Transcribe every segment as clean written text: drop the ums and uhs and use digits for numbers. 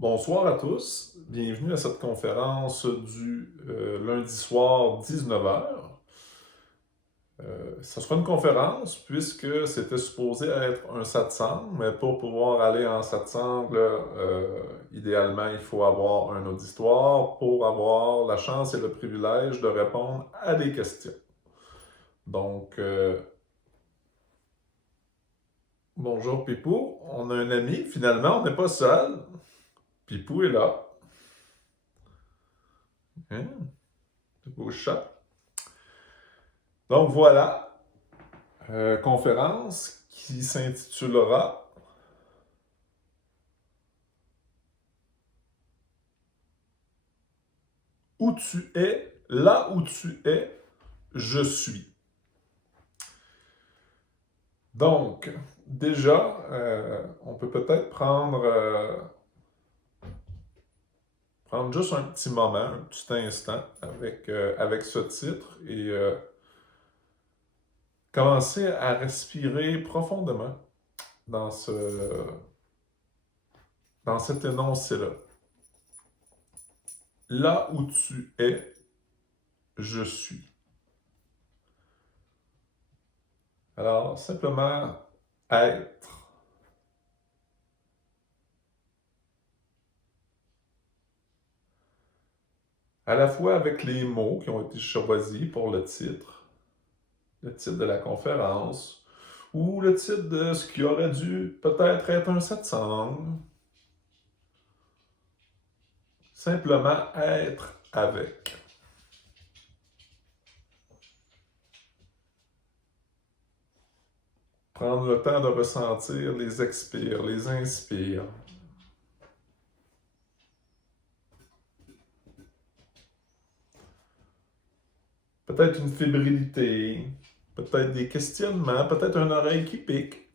Bonsoir à tous, bienvenue à cette conférence du lundi soir 19h. Ce sera une conférence puisque c'était supposé être un satsang, mais pour pouvoir aller en satsang, idéalement, il faut avoir un auditoire pour avoir la chance et le privilège de répondre à des questions. Donc, bonjour Pipou, on a un ami, finalement, on n'est pas seul. Pipou est là. Hein? Beau chat. Donc voilà, conférence qui s'intitulera Où tu es, là où tu es, je suis. Donc, déjà, on peut peut-être prendre juste un petit moment, un petit instant avec ce titre et commencer à respirer profondément dans, dans cet énoncé-là. Là où tu es, je suis. Alors, simplement être. À la fois avec les mots qui ont été choisis pour le titre de la conférence, ou le titre de ce qui aurait dû peut-être être un satsang. Simplement être avec. Prendre le temps de ressentir les expires, les inspires. Peut-être une fébrilité, peut-être des questionnements, peut-être une oreille qui pique.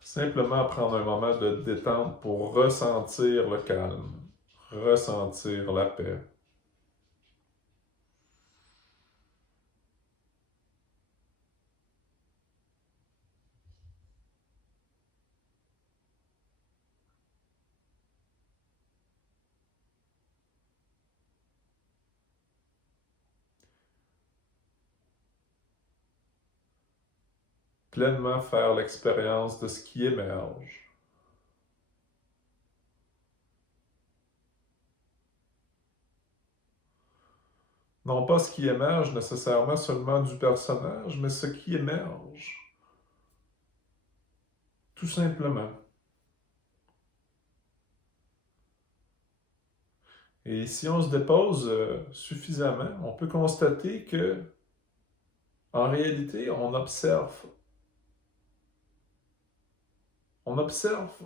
Simplement prendre un moment de détente pour ressentir le calme, ressentir la paix. Pleinement faire l'expérience de ce qui émerge. Non pas ce qui émerge nécessairement seulement du personnage, mais ce qui émerge. Tout simplement. Et si on se dépose suffisamment, on peut constater que, en réalité, on observe. On observe.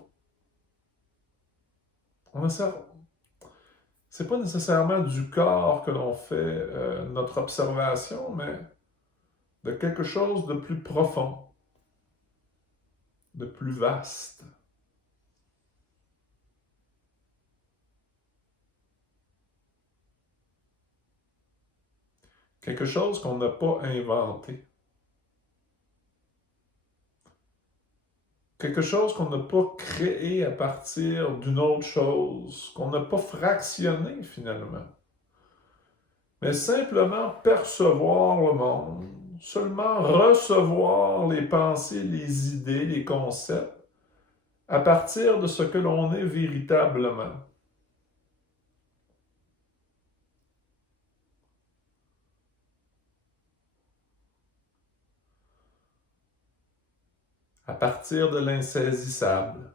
On observe. C'est pas nécessairement du corps que l'on fait notre observation, mais de quelque chose de plus profond, de plus vaste. Quelque chose qu'on n'a pas inventé. Quelque chose qu'on n'a pas créé à partir d'une autre chose, qu'on n'a pas fractionné finalement. Mais simplement percevoir le monde, seulement recevoir les pensées, les idées, les concepts, à partir de ce que l'on est véritablement. À partir de l'insaisissable,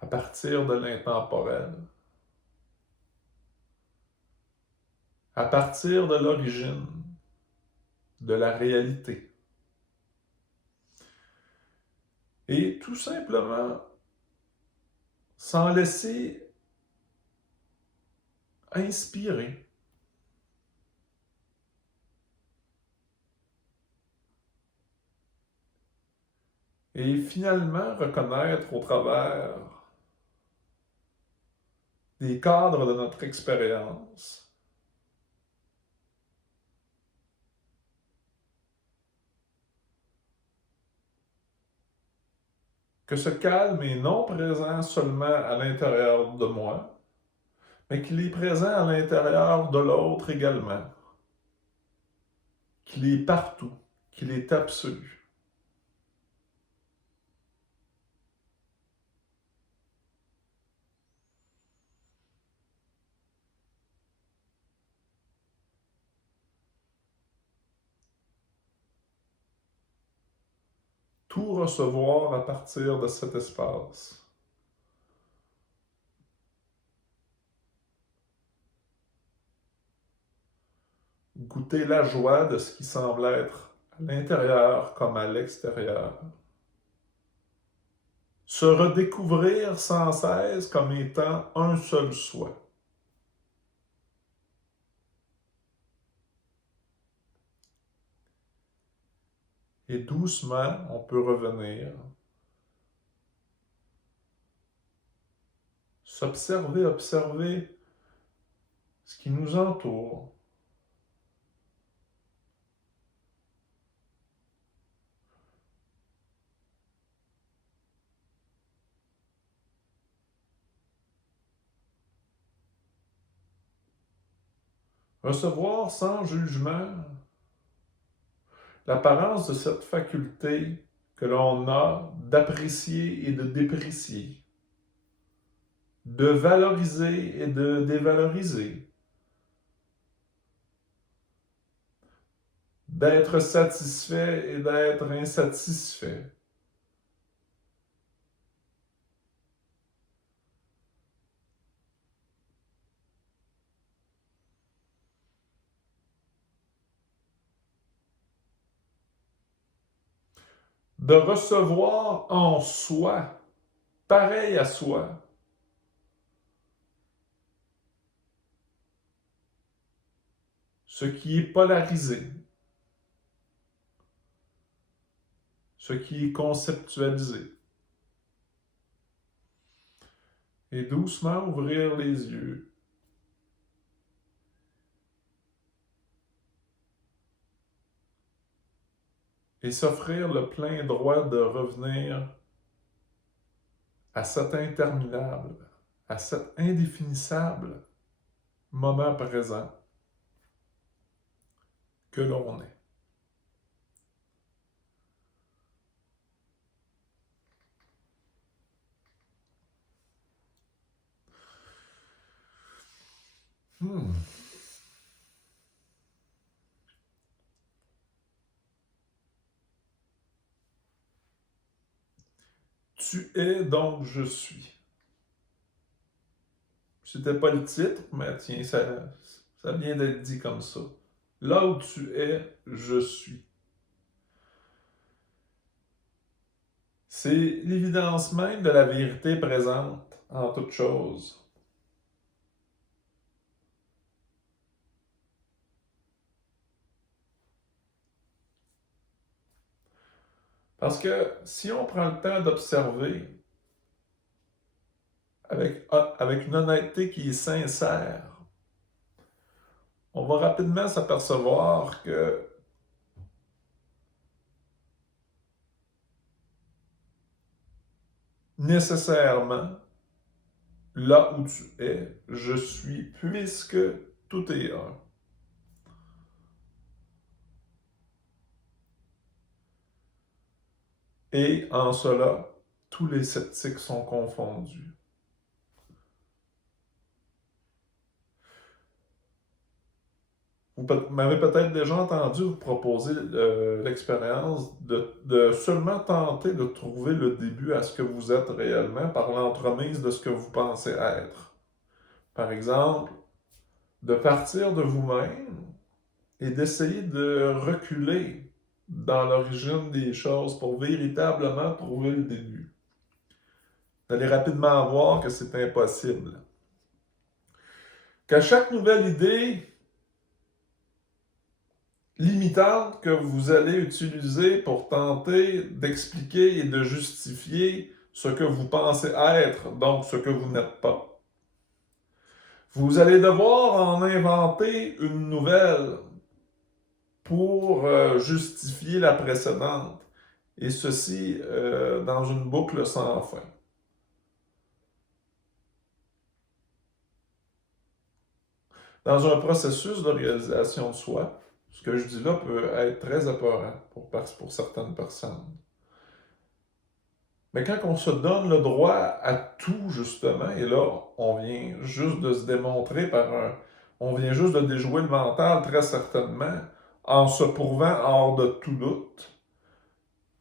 à partir de l'intemporel, à partir de l'origine, de la réalité. Et tout simplement, s'en laisser inspirer. Et finalement, reconnaître au travers des cadres de notre expérience que ce calme est non présent seulement à l'intérieur de moi, mais qu'il est présent à l'intérieur de l'autre également, qu'il est partout, qu'il est absolu. Tout recevoir à partir de cet espace. Goûter la joie de ce qui semble être à l'intérieur comme à l'extérieur. Se redécouvrir sans cesse comme étant un seul soi. Et doucement, on peut revenir, s'observer, observer ce qui nous entoure. Recevoir sans jugement l'apparence de cette faculté que l'on a d'apprécier et de déprécier, de valoriser et de dévaloriser, d'être satisfait et d'être insatisfait. De recevoir en soi, pareil à soi, ce qui est polarisé, ce qui est conceptualisé. Et doucement ouvrir les yeux. Et s'offrir le plein droit de revenir à cet interminable, à cet indéfinissable moment présent que l'on est. Tu es donc je suis. C'était pas le titre, mais tiens, ça vient d'être dit comme ça. Là où tu es, je suis. C'est l'évidence même de la vérité présente en toute chose. Parce que si on prend le temps d'observer avec une honnêteté qui est sincère, on va rapidement s'apercevoir que nécessairement, là où tu es, je suis, puisque tout est un. Et en cela, tous les sceptiques sont confondus. Vous m'avez peut-être déjà entendu vous proposer l'expérience de seulement tenter de trouver le début à ce que vous êtes réellement par l'entremise de ce que vous pensez être. Par exemple, de partir de vous-même et d'essayer de reculer dans l'origine des choses pour véritablement trouver le début. Vous allez rapidement voir que c'est impossible. Qu'à chaque nouvelle idée limitante que vous allez utiliser pour tenter d'expliquer et de justifier ce que vous pensez être, donc ce que vous n'êtes pas. Vous allez devoir en inventer une nouvelle pour justifier la précédente. Et ceci dans une boucle sans fin. Dans un processus de réalisation de soi, ce que je dis là peut être très apeurant pour certaines personnes. Mais quand on se donne le droit à tout, justement, et là, on vient juste de se démontrer on vient juste de déjouer le mental, très certainement, en se prouvant hors de tout doute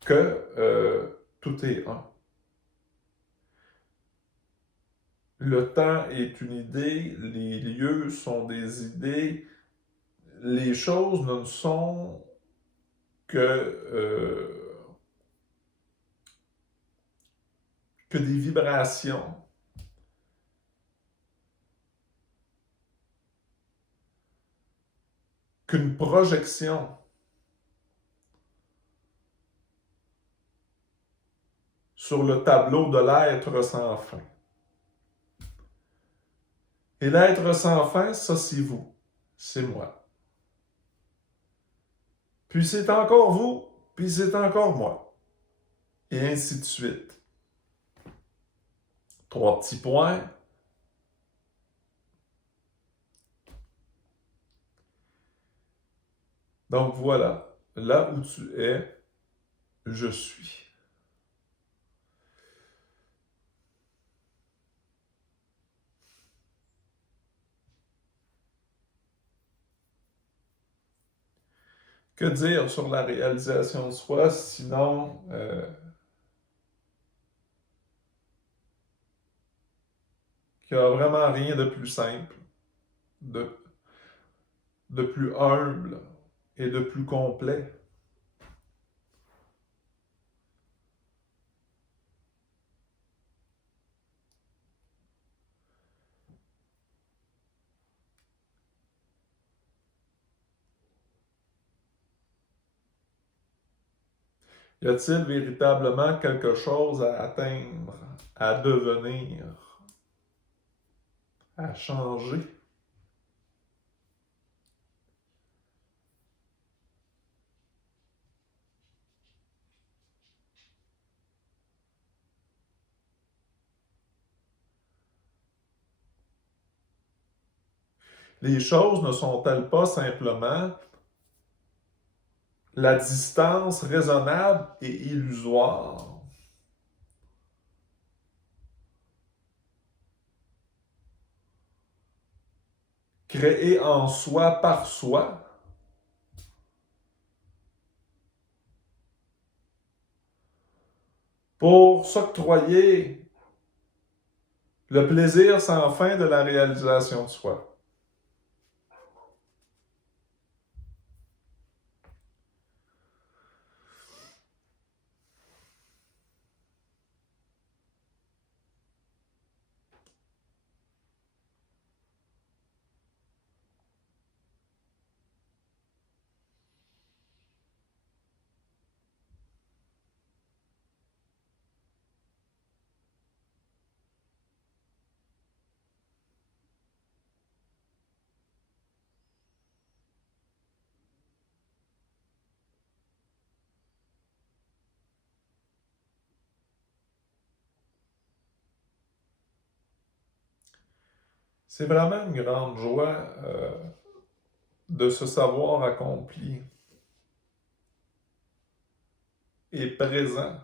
que tout est un. Le temps est une idée, les lieux sont des idées, les choses ne sont que des vibrations, qu'une projection sur le tableau de l'être sans fin. Et l'être sans fin, ça c'est vous, c'est moi. Puis c'est encore vous, puis c'est encore moi. Et ainsi de suite. 3 petits points. Donc voilà, là où tu es, je suis. Que dire sur la réalisation de soi, sinon qu'il n'y a vraiment rien de plus simple, de, de plus humble et de plus complet. Y a-t-il véritablement quelque chose à atteindre, à devenir, à changer? Les choses ne sont-elles pas simplement la distance raisonnable et illusoire créée en soi par soi pour s'octroyer le plaisir sans fin de la réalisation de soi? C'est vraiment une grande joie de se savoir accompli et présent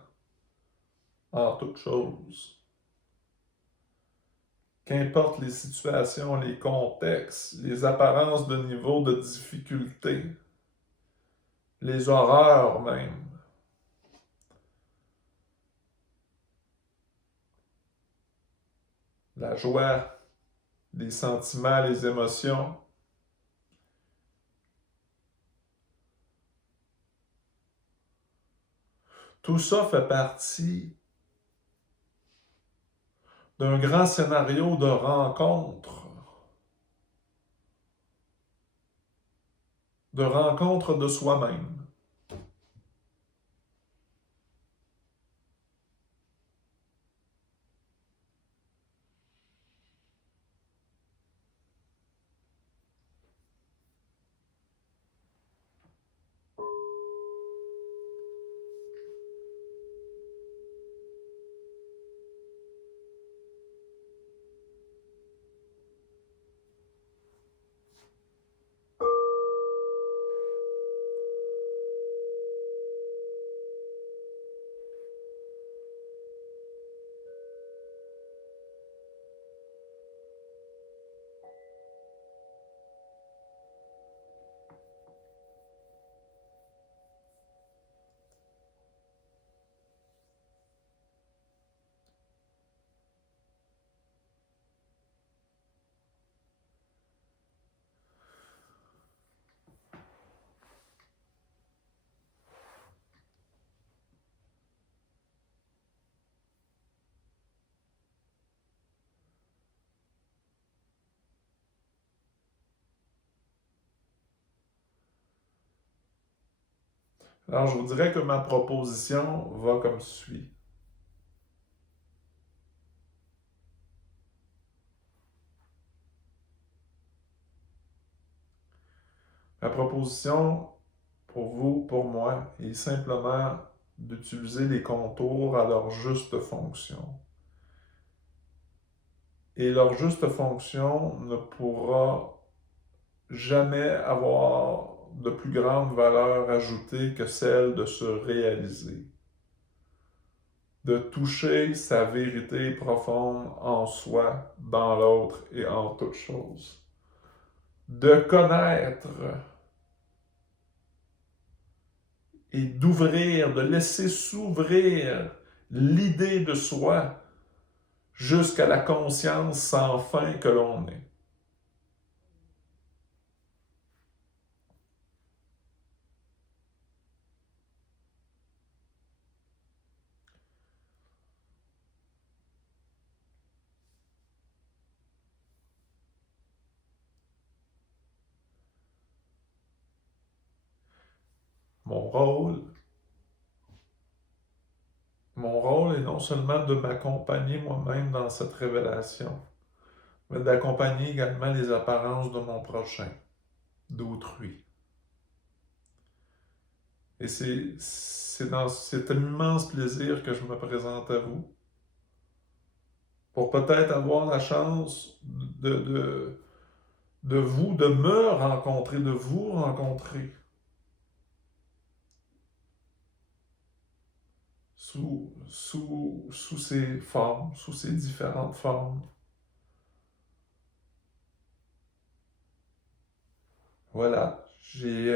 en toutes choses. Qu'importe les situations, les contextes, les apparences de niveau de difficulté, les horreurs même, la joie, les sentiments, les émotions, tout ça fait partie d'un grand scénario de rencontre de soi-même. Alors, je vous dirais que ma proposition va comme suit. Ma proposition pour vous, pour moi, est simplement d'utiliser les contours à leur juste fonction. Et leur juste fonction ne pourra jamais avoir de plus grande valeur ajoutée que celle de se réaliser, de toucher sa vérité profonde en soi, dans l'autre et en toute chose, de connaître et d'ouvrir, de laisser s'ouvrir l'idée de soi jusqu'à la conscience sans fin que l'on est. Mon rôle, mon rôle est non seulement de m'accompagner moi-même dans cette révélation, mais d'accompagner également les apparences de mon prochain, d'autrui. Et c'est dans cet immense plaisir que je me présente à vous, pour peut-être avoir la chance de vous, de me rencontrer, de vous rencontrer sous ces formes, sous ces différentes formes. Voilà, j'ai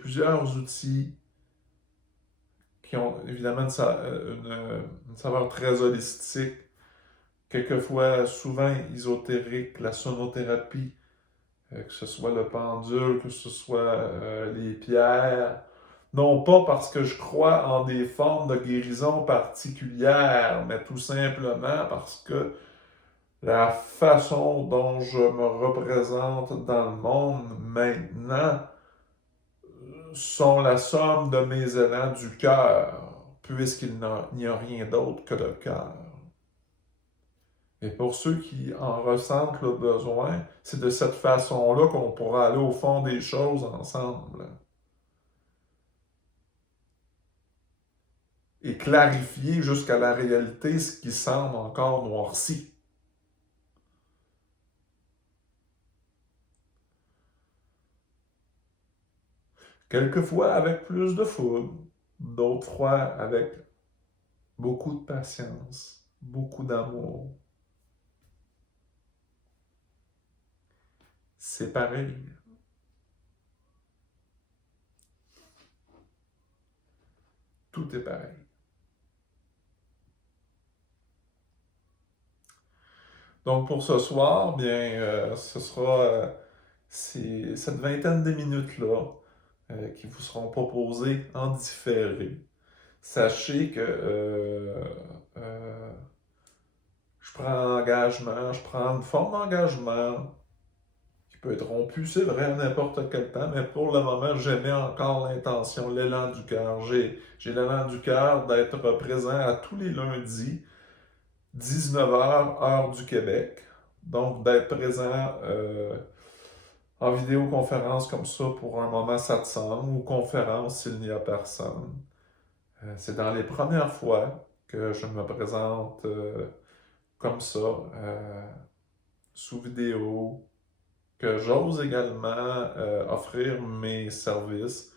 plusieurs outils qui ont évidemment une saveur très holistique, quelquefois souvent ésotérique, la sonothérapie, que ce soit le pendule, que ce soit les pierres. Non pas parce que je crois en des formes de guérison particulières, mais tout simplement parce que la façon dont je me représente dans le monde maintenant sont la somme de mes élans du cœur, puisqu'il n'y a rien d'autre que le cœur. Et pour ceux qui en ressentent le besoin, c'est de cette façon-là qu'on pourra aller au fond des choses ensemble et clarifier jusqu'à la réalité ce qui semble encore noirci. Quelquefois avec plus de foudre, d'autres fois avec beaucoup de patience, beaucoup d'amour. C'est pareil. Tout est pareil. Donc pour ce soir, bien, ce sera cette vingtaine de minutes-là qui vous seront proposées en différé. Sachez que je prends engagement, je prends une forme d'engagement qui peut être rompu, c'est vrai, à n'importe quel temps, mais pour le moment, j'aimais encore l'intention, l'élan du cœur. J'ai l'élan du cœur d'être présent à tous les lundis, 19h, heure du Québec. Donc, d'être présent en vidéoconférence comme ça pour un moment satsang ou conférence s'il n'y a personne. C'est dans les premières fois que je me présente comme ça, sous vidéo, que j'ose également offrir mes services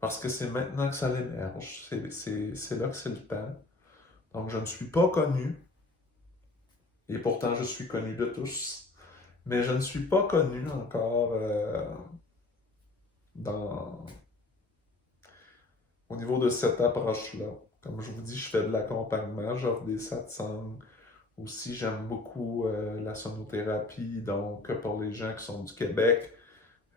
parce que c'est maintenant que ça l'émerge. C'est là que c'est le temps. Donc, je ne suis pas connu et pourtant je suis connu de tous. Mais je ne suis pas connu encore dans, au niveau de cette approche-là. Comme je vous dis, je fais de l'accompagnement, j'offre des satsangs. Aussi, j'aime beaucoup la sonothérapie, donc pour les gens qui sont du Québec,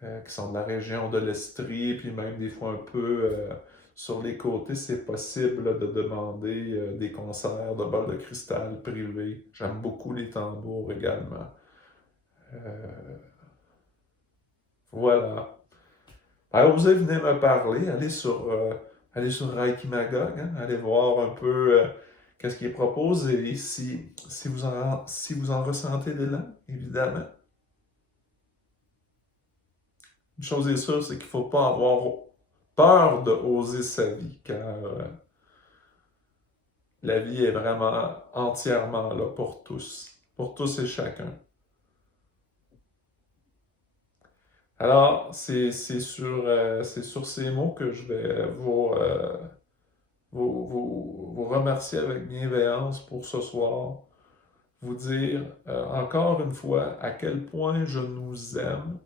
qui sont de la région de l'Estrie, puis même des fois un peu sur les côtés, c'est possible de demander des concerts de bols de cristal privés. J'aime beaucoup les tambours également. Voilà. Alors, osez venir me parler, allez sur Reiki Magog, hein, allez voir un peu qu'est-ce qui est proposé, si vous en ressentez l'élan, évidemment. Une chose est sûre, c'est qu'il ne faut pas avoir peur de oser sa vie, car la vie est vraiment entièrement là pour tous et chacun. Alors, c'est sur ces mots que je vais vous remercier avec bienveillance pour ce soir, vous dire encore une fois à quel point je nous aime,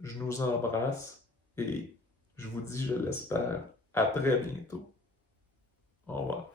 je nous embrasse et je vous dis, je l'espère, à très bientôt. Au revoir.